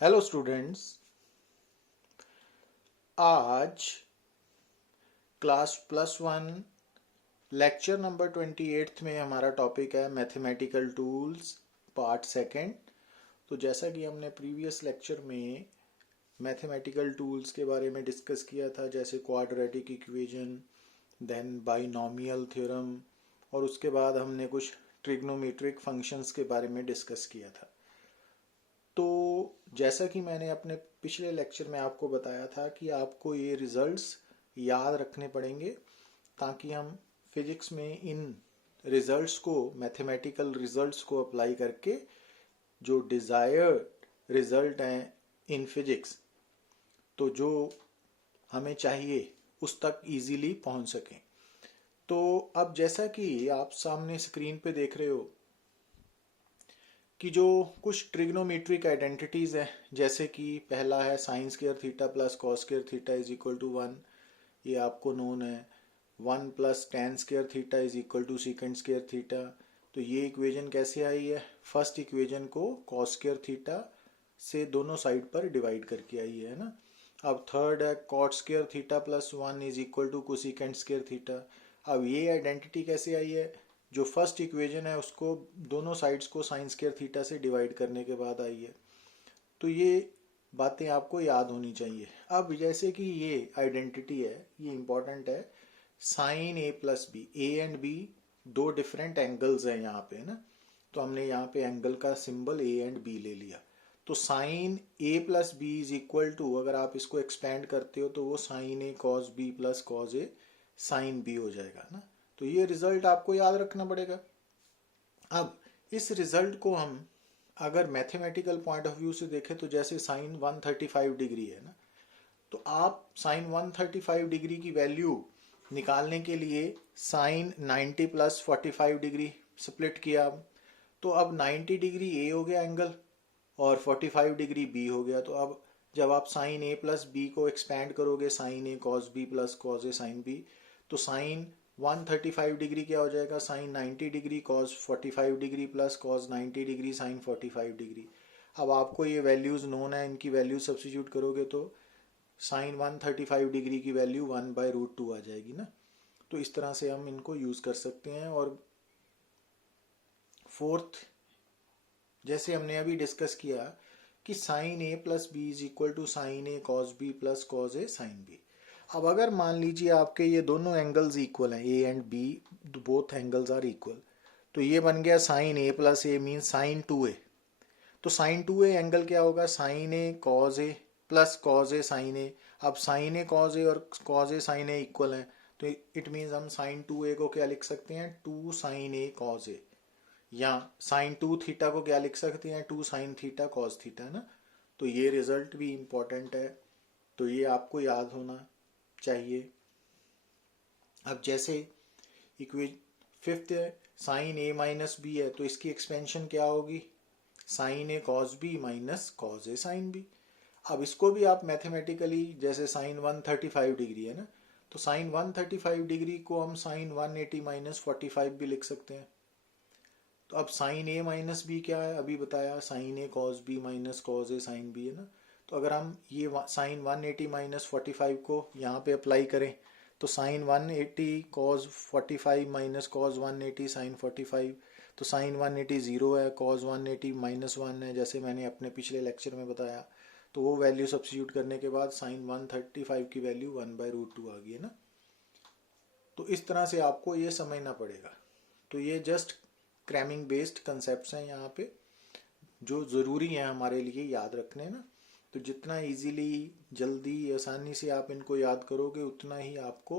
Hello students. आज class +1 lecture number 28 में हमारा टॉपिक है मैथमेटिकल टूल्स पार्ट सेकंड। तो जैसा कि हमने प्रीवियस लेक्चर में मैथमेटिकल टूल्स के बारे में डिस्कस किया था, जैसे quadratic equation, then binomial theorem, और उसके बाद हमने कुछ ट्रिग्नोमेट्रिक फंक्शंस के बारे में डिस्कस किया था। तो जैसा कि मैंने अपने पिछले लेक्चर में आपको बताया था कि आपको ये रिजल्ट्स याद रखने पड़ेंगे ताकि हम फिजिक्स में इन रिजल्ट्स को, मैथमेटिकल रिजल्ट्स को अप्लाई करके जो डिज़ायर्ड रिजल्ट हैं इन फिजिक्स, तो जो हमें चाहिए उस तक इजीली पहुंच सकें। तो अब जैसा कि आप सामने स्क्रीन पे देख रहे हो कि जो कुछ ट्रिग्नोमेट्रिक आइडेंटिटीज़ हैं, जैसे कि पहला है sine square theta plus cos square theta is equal to 1, ये आपको नोन है। 1 plus tan square theta is equal to secant square theta. तो ये इक्वेशन कैसे आई है? फर्स्ट इक्वेशन को कॉस स्क्वायर थीटा से दोनों साइड पर डिवाइड करके आई है ना। अब थर्ड है cot square theta plus 1 is equal to cosecant square theta. अब ये आइडेंटिटी कैसे आई है? जो फर्स्ट इक्वेशन है उसको दोनों साइड्स को साइन स्क्वायर थीटा से डिवाइड करने के बाद आई है। तो ये बातें आपको याद होनी चाहिए। अब जैसे कि ये आइडेंटिटी है, ये इंपॉर्टेंट है। Sine A plus B, A and B दो डिफरेंट एंगल्स हैं यहाँ पे ना, तो हमने यहाँ पे एंगल का सिंबल ए एंड बी ले लिया। तो sine A plus B is equal to, अगर आप इसको एक्सपेंड करते हो तो वो sine A cos B plus cos A sine B हो जाएगा ना। तो ये रिजल्ट आपको याद रखना पड़ेगा। अब इस रिजल्ट को हम अगर मैथमेटिकल पॉइंट ऑफ व्यू से देखें तो जैसे साइन 135 डिग्री है ना, तो आप साइन 135 डिग्री की वैल्यू निकालने के लिए साइन 90 प्लस 45 डिग्री स्प्लिट किया। तो अब 90 डिग्री ए हो गया एंगल और 45 डिग्री बी हो गया। तो अब जब आप साइन ए प्लस बी को एक्सपैंड करोगे, sine A cos B plus cos A sine B, तो साइन 135 डिग्री क्या हो जाएगा? Sine 90 degree cos 45 degree plus cos 90 degree sine 45 degree. अब आपको ये वैल्यूज नोन है, इनकी वैल्यू सब्सिट्यूट करोगे तो साइन 135 डिग्री की वैल्यू 1/√2 आ जाएगी ना। तो इस तरह से हम इनको यूज कर सकते हैं। और फोर्थ, जैसे हमने अभी डिस्कस किया कि sine A plus B is equal to sine A cos B plus cos A sine B. अब अगर मान लीजिए आपके ये दोनों एंगल्स इक्वल हैं, A and B both angles are equal, तो ये बन गया sine A plus A mean sine 2a। तो साइन 2a एंगल क्या होगा? Sine A cos A plus cos A sine A. अब साइन ए कॉस ए और cos A sine A equal हैं, तो इट मीन्स हम साइन 2a को क्या लिख सकते हैं? 2 साइन ए कॉस ए। या साइन 2 थीटा को क्या लिख सकते हैं? 2 साइन थीटा कॉस थीटा ना। तो ये रिजल्ट भी इम्पोर्टेंट है, तो ये आपको याद होना चाहिए। अब जैसे इक्वे फिफ्थ साइन ए माइनस बी है, तो इसकी एक्सपेंशन क्या होगी? Sign A cos B minus cos A sine B. अब इसको भी आप मैथमेटिकली, जैसे साइन 135 डिग्री है ना, तो साइन 135 डिग्री को हम साइन 180 माइनस 45 भी लिख सकते हैं। तो अब साइन ए माइनस बी क्या है? अभी बताया, sign A cos B minus cos A sine B है ना। तो अगर हम ये साइन 180 माइनस 45 को यहाँ पे अप्लाई करें तो sine 180 cos 45 minus cos 180 sine 45। तो साइन 180 जीरो है, कॉस 180 -1 है, जैसे मैंने अपने पिछले लेक्चर में बताया। तो वो वैल्यू सब्सिट्यूट करने के बाद साइन 135 की वैल्यू 1/√2 आ गई है ना। तो इस तरह से आपको ये समझना पड़ेगा। तो ये जस्ट क्रैमिंग बेस्ड कंसेप्ट हैं यहाँ पे, जो ज़रूरी है हमारे लिए याद रखने ना। तो जितना इजीली, जल्दी, आसानी से आप इनको याद करोगे, उतना ही आपको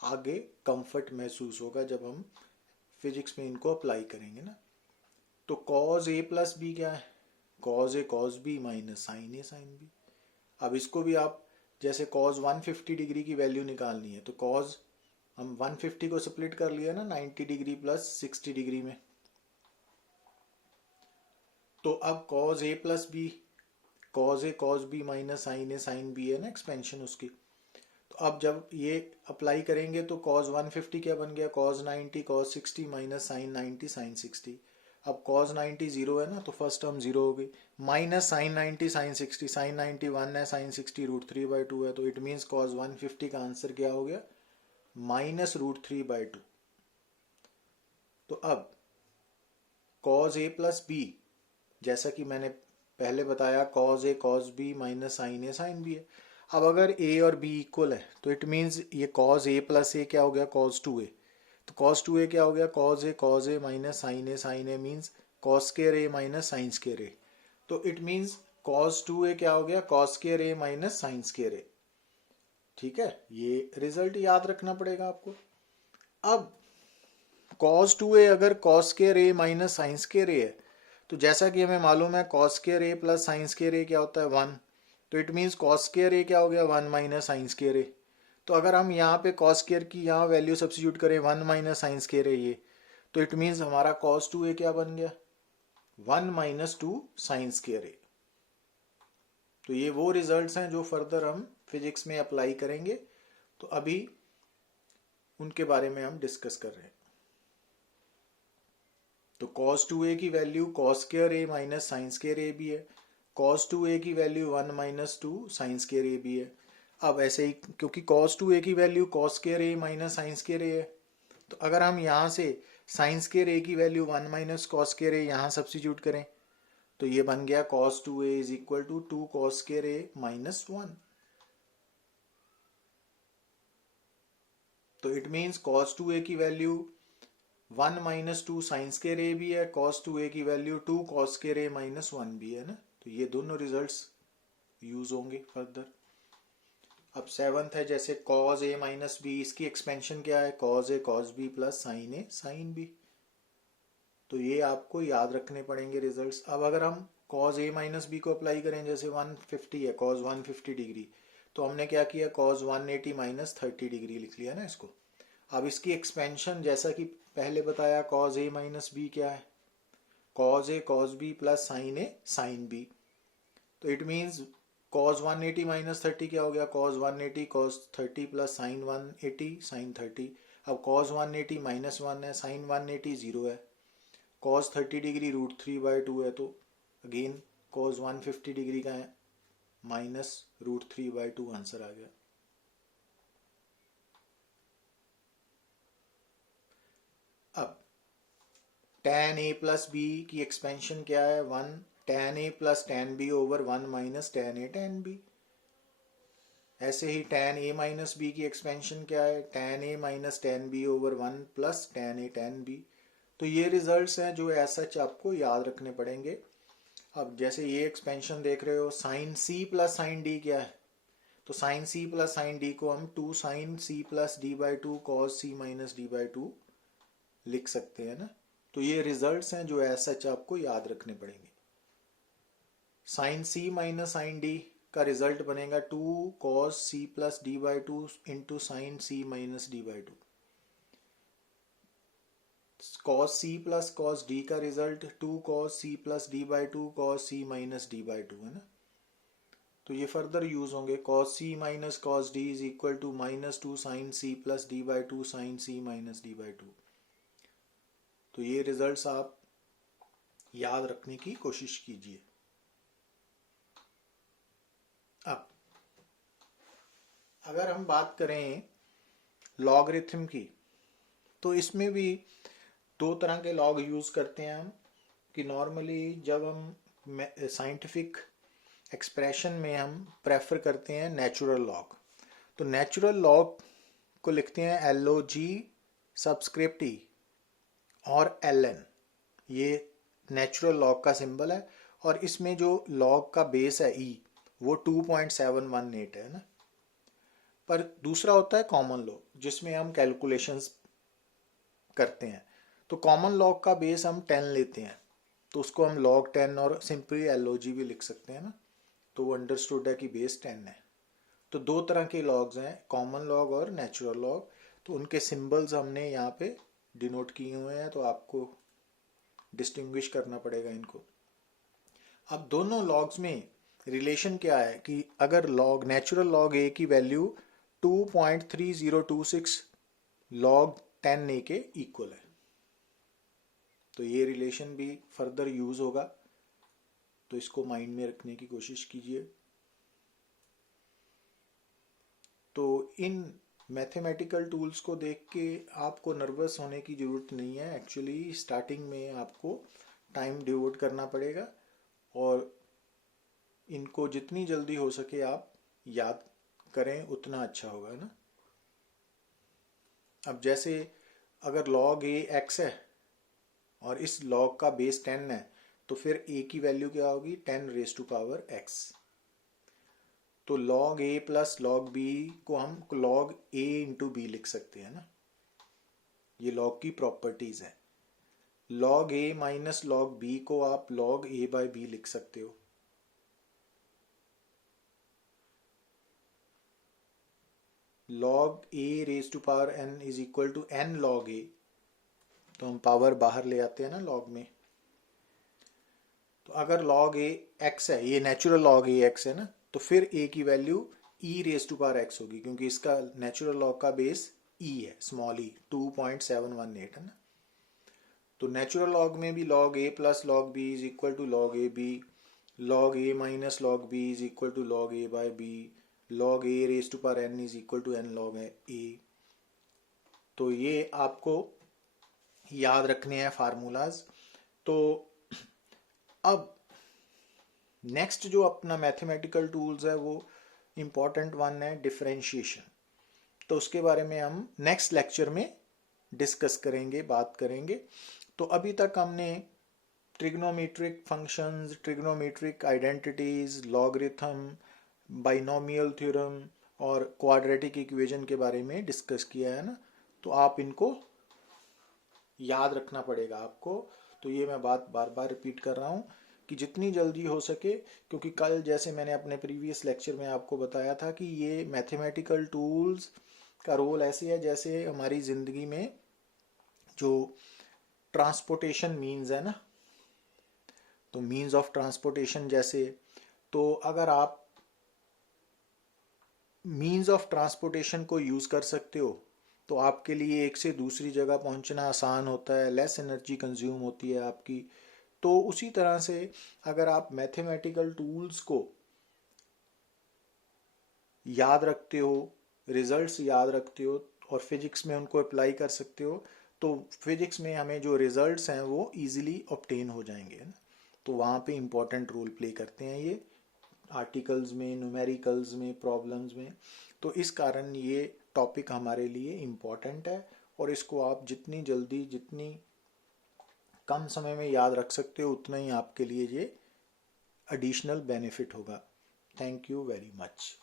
आगे कंफर्ट महसूस होगा जब हम फिजिक्स में इनको अप्लाई करेंगे ना। तो कॉज ए प्लस बी क्या है? कॉज ए कॉस बी माइनस साइन ए साइन बी। अब इसको भी आप, जैसे कॉज 150 डिग्री की वैल्यू निकालनी है, तो कॉज हम 150 को स्प्लिट कर लिया ना 90 डिग्री प्लस 60 डिग्री में। तो अब कॉज ए प्लस बी, कॉज ए कॉस बी माइनस साइन ए साइन बी है ना एक्सपेंशन उसकी। तो अब जब ये अप्लाई करेंगे तो कॉज 150 क्या बन गया? Cos 90 cos 60 minus sine 90 sine 60। अब cos 90 0 है ना, तो फर्स्ट टर्म 0 हो गई, माइनस sin 90 sin 60, sin 90 1 है, sin 60 √3/2 है, तो इट मीन्स cos 150 का आंसर क्या हो गया, -√3/2। तो अब cos a प्लस b, जैसा कि मैंने पहले बताया cos a cos b minus sin a sin b है। अब अगर a और b इक्वल है तो इट मीन्स ये cos a प्लस a क्या हो गया, cos 2a। तो cos 2a क्या हो गया, cos a minus sin a means cos square a minus sin square a। तो इट मीन्स cos 2a क्या हो गया, cos square a minus sin square a। ठीक है, ये रिजल्ट याद रखना पड़ेगा आपको। अब cos 2a अगर cos square a minus sin square a है, तो जैसा कि हमें मालूम है cos square a plus sin square a क्या होता है, 1। तो it means cos square a क्या हो गया, 1 माइनस sin स्क्वायर a। तो अगर हम यहाँ पे cos स्क्वायर की यहाँ वैल्यू सब्स्टिट्यूट करें 1 माइनस sin स्क्वायर a ये, तो इट मीन्स हमारा cos 2a क्या बन गया, 1 माइनस 2 sin स्क्वायर a। तो ये वो रिजल्ट्स हैं जो फर्दर हम फिजिक्स में अप्लाई करेंगे, तो अभी उनके बारे में हम डिस्कस कर रहे हैं। तो cos 2a की value cos square a minus sin square a भी है, cos 2a की value 1 minus 2 sin square a भी है। अब ऐसे ही क्योंकि cos 2a की value cos square a minus sin square a है, तो अगर हम यहाँ से sin स्क्वायर a की value 1 minus cos square a यहाँ सब्स्टिट्यूट करें, तो ये बन गया cos 2a is equal to 2 cos square a minus 1। तो इट मीन्स cos 2a की value 1 minus 2 sin square a भी है, cos 2a की value 2 cos square a minus 1 भी है ना। तो ये दोनों रिजल्ट्स यूज होंगे फर्दर। अब सेवंथ है जैसे cos a माइनस b, इसकी एक्सपेंशन क्या है, cos a cos b plus sin a sin b। तो ये आपको याद रखने पड़ेंगे रिजल्ट्स। अब अगर हम cos a माइनस b को अप्लाई करें, जैसे 150 है, cos 150 डिग्री, तो हमने क्या किया, cos 180 माइनस 30 डिग्री लिख लिया ना इसको। अब इसकी एक्सपेंशन जैसा कि पहले बताया, cos a माइनस b क्या है, cos a cos b plus sin a sin b। तो इट मीन्स cos 180 माइनस 30 क्या हो गया, cos 180 cos 30 plus sin 180 sin 30। अब cos 180 माइनस 1 है, sin 180 0 है, cos 30 डिग्री √3/2 है, तो अगेन cos 150 डिग्री का है माइनस √3/2 आंसर आ गया। अब tan a प्लस b की एक्सपेंशन क्या है, 1 tan a plus tan b over 1 minus tan a tan b। ऐसे ही tan a माइनस b की एक्सपेंशन क्या है, tan a minus tan b over 1 plus tan a tan b। तो ये results हैं जो एज सच आपको याद रखने पड़ेंगे। अब जैसे ये एक्सपेंशन देख रहे हो, sin c plus sin d क्या है, तो sin c plus sin d को हम 2 sin c plus d/2 cos c minus d/2 लिख सकते हैं ना। तो ये रिजल्ट्स हैं जो एज सच आपको याद रखने पड़ेंगे। sin c minus sin d का रिजल्ट बनेगा 2 cos c plus d/2 into sin c minus d/2। cos c plus cos d का result 2 cos c plus d/2 cos c minus d/2 है ना। तो ये फर्दर यूज होंगे, cos c minus cos d is equal to -2 sin c plus d/2 sin c minus d/2। तो ये results आप याद रखने की कोशिश कीजिए। अब अगर हम बात करें लॉगरिथम की, तो इसमें भी दो तरह के लॉग यूज करते हैं हम, कि नॉर्मली जब हम साइंटिफिक एक्सप्रेशन में हम प्रेफर करते हैं नेचुरल लॉग। तो नेचुरल लॉग को लिखते हैं LOG सबस्क्रिप्ट E और LN, ये नेचुरल लॉग का सिंबल है। और इसमें जो लॉग का बेस है E वो 2.718 है ना। पर दूसरा होता है कॉमन लॉग, जिसमें हम कैलकुलेशंस करते हैं। तो कॉमन लॉग का बेस हम 10 लेते हैं, तो उसको हम log 10 और सिंपली LOG भी लिख सकते हैं ना। तो वो अंडरस्टूड है कि बेस 10 है। तो दो तरह के लॉग्स हैं, कॉमन लॉग और नेचुरल लॉग। तो उनके सिंबल्स हमने यहाँ पे डिनोट किए हुए हैं, तो आपको डिस्टिंग्विश करना पड़ेगा इनको। अब दोनों लॉग्स में रिलेशन क्या है, कि अगर लॉग नेचुरल लॉग ए की वैल्यू 2.3026 log 10 ए के इक्वल है, तो ये रिलेशन भी फर्दर यूज होगा, तो इसको माइंड में रखने की कोशिश कीजिए। तो इन मैथमेटिकल टूल्स को देख के आपको नर्वस होने की ज़रूरत नहीं है। एक्चुअली स्टार्टिंग में आपको टाइम डिवोट करना पड़ेगा और इनको जितनी जल्दी हो सके आप याद करें उतना अच्छा होगा ना। अब जैसे अगर log a x है और इस log का बेस 10 है, तो फिर a की वैल्यू क्या होगी, 10 रेज टू पावर x। तो log a plus log b को हम log a इंटू बी लिख सकते हैं ना, ये log की प्रॉपर्टीज है। log a minus log b को आप log a बाय b लिख सकते हो। log a raise to power n is equal to n log a, तो हम पावर बाहर ले आते हैं ना log में। तो अगर log a x है, ये नेचुरल log a x है ना, तो फिर a की वैल्यू e raise to power x होगी, क्योंकि इसका नेचुरल log का बेस e है, स्मॉल e 2.718 है ना। तो नेचुरल log में भी log a plus log b is equal to log a b, log a minus log b is equal to log a by b, log a raise to power n is equal to n log a। तो ये आपको याद रखने हैं formulas. तो अब next जो अपना मैथमेटिकल टूल्स है वो इम्पॉर्टेंट वन है डिफरेंशिएशन। तो उसके बारे में हम नेक्स्ट लेक्चर में डिस्कस करेंगे, बात करेंगे। तो अभी तक हमने trigonometric functions, trigonometric identities, logarithm, binomial theorem और क्वाड्रेटिक इक्वेशन के बारे में डिस्कस किया है ना। तो आप इनको याद रखना पड़ेगा आपको। तो ये मैं बात बार बार रिपीट कर रहा हूँ कि जितनी जल्दी हो सके, क्योंकि कल जैसे मैंने अपने प्रीवियस लेक्चर में आपको बताया था कि ये मैथमेटिकल टूल्स का रोल ऐसे है जैसे हमारी ज़िंदगी में जो ट्रांसपोर्टेशन मीन्स है ना, तो मीन्स ऑफ ट्रांसपोर्टेशन जैसे, तो अगर आप मीन्स ऑफ ट्रांसपोर्टेशन को यूज़ कर सकते हो तो आपके लिए एक से दूसरी जगह पहुंचना आसान होता है, लेस एनर्जी कंज्यूम होती है आपकी। तो उसी तरह से अगर आप मैथमेटिकल टूल्स को याद रखते हो, रिजल्ट्स याद रखते हो और फिजिक्स में उनको अप्लाई कर सकते हो, तो फिजिक्स में हमें जो रिजल्ट्स हैं वो इजीली ऑब्टेन हो जाएंगे ना। तो वहाँ पे इम्पोर्टेंट रोल प्ले करते हैं ये आर्टिकल्स में, न्यूमेरिकल्स में, प्रॉब्लम्स में। तो इस कारण ये टॉपिक हमारे लिए इम्पोर्टेंट है और इसको आप जितनी जल्दी, जितनी कम समय में याद रख सकते हो उतना ही आपके लिए ये एडिशनल बेनिफिट होगा। Thank you very much.